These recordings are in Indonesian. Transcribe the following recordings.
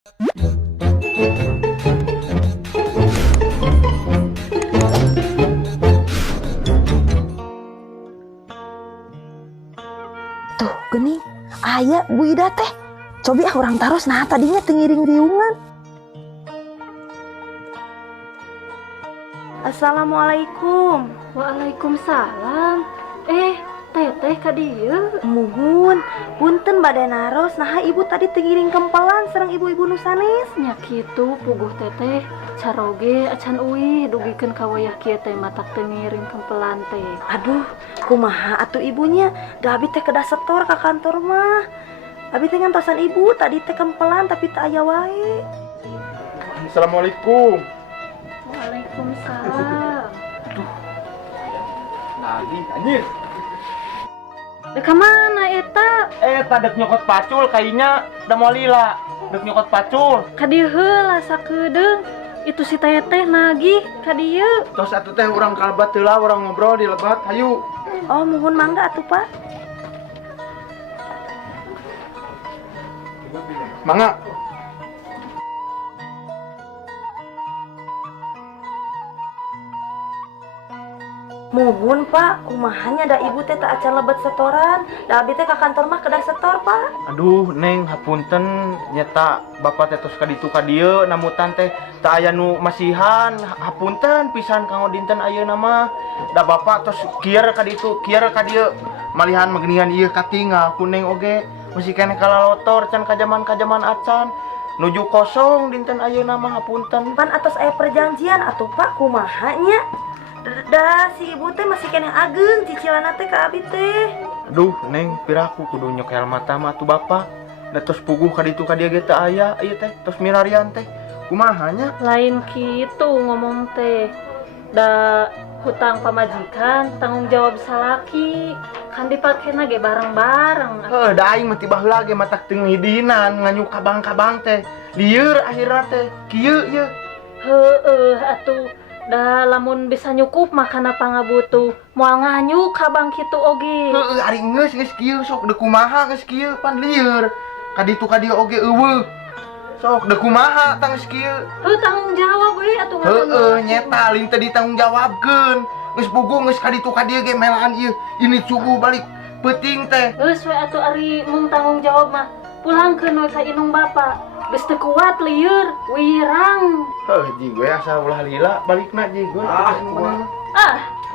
Tuh, gini, aya Bu Ida teh. Cobi orang taros nah tadinya tengiring riungan. Assalamualaikum. Waalaikumsalam. Teteh ka dieu. Muhun, punten bade naros nah ibu tadi tengiring kempelan sareng ibu-ibu nu sanes. Nya kitu puguh teteh. Caroge acan uwi dugikeun ka wayah kieu teh matak tengiring kempelan teh. Aduh, kumaha atuh ibunya? Da abi teh kedah setor ka kantor mah. Abi teh ngantosan ibu tadi teh kempelan tapi teu aya wae. Assalamualaikum. Waalaikumsalam. Lagi anjir. Dek ka mana eta? Dek nyokot pacul kayaknya udah mau lila. Dek nyokot pacul. Ka dieu heula sakedeung. Itu si teteh nagih ka dieu. Terus atuh teh urang kalabat heula urang ngobrol di lebat. Hayu. Oh, muhun mangga atuh, Pak. Mangga. Muhun, Pak. Kumahanya da ibu teh tak acan lebet setoran. Da abi teh ka kantor mah kedah setor, Pak. Aduh, Neng, hapunten nyata bapak teh tos ka ditu ka dieu namutan teh teu aya nu masihan. Hapunten pisan kang dinten ayeuna mah. Da bapak tos kieur ka ditu, kieur ka dieu. Malihan megenian ieu katinggal ku Neng oge. Masih keneh kalalotor can kajaman acan. Nuju kosong dinten ayeuna mah hapunten. Pan atos aya perjanjian atuh, Pak. Kumahanya? Da si ibu teh masih keneh ageng cicilanna teh ka abi teh. Aduh, Neng, piraku kudu nyokel mata mah tuh bapak. Da tos puguh ka ditu ka dieu ge teu aya ieu teh, tos mirarian teh. Kumaha nya? Lain kitu ngomong teh. Da hutang pamajikan tanggung jawab salaki. Kan dipakena ge bareng-bareng. Da aing mah tiba heula ge matak teu ngidinan nganyuk kabang-kabang teh. Lieur akhirna teh. Kieu ieu. Heueuh atuh. Da lamun bisa nyukup makana pangabutuh moal nganyuk kabang kitu oge. Heueuh ari geus kieu sok deuk kumaha geus kieu pan lieur. Ka ditu ka dieu oge eueuh. Sok deuk kumaha tang geus kieu. Tanggung jawab we atuh. Heueuh nyeta lin teu ditanggung jawabkeun. Geus puguh geus ka ditu ka dieu ge melaan ieu. Ini subuh balik peuting teh. Geus we atuh ari mung tanggung jawab mah pulangkeun we ka indung bapak. Geus teu kuat lieur, wirang. Heuh ji gue asa ulah lila balikna ji gue.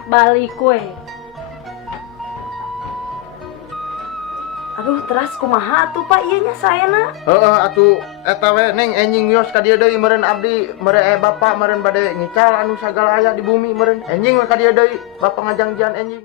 Balik we. Aduh, teras kumaha atuh, Pak? Ieu nya saena. Heeh atuh eta we Neng enjing wios ka dieu deui meureun abdi mere bapak meureun bade ngical anu sagala aya di bumi meureun enjing we ka dieu deui bapak ngajangjian enjing.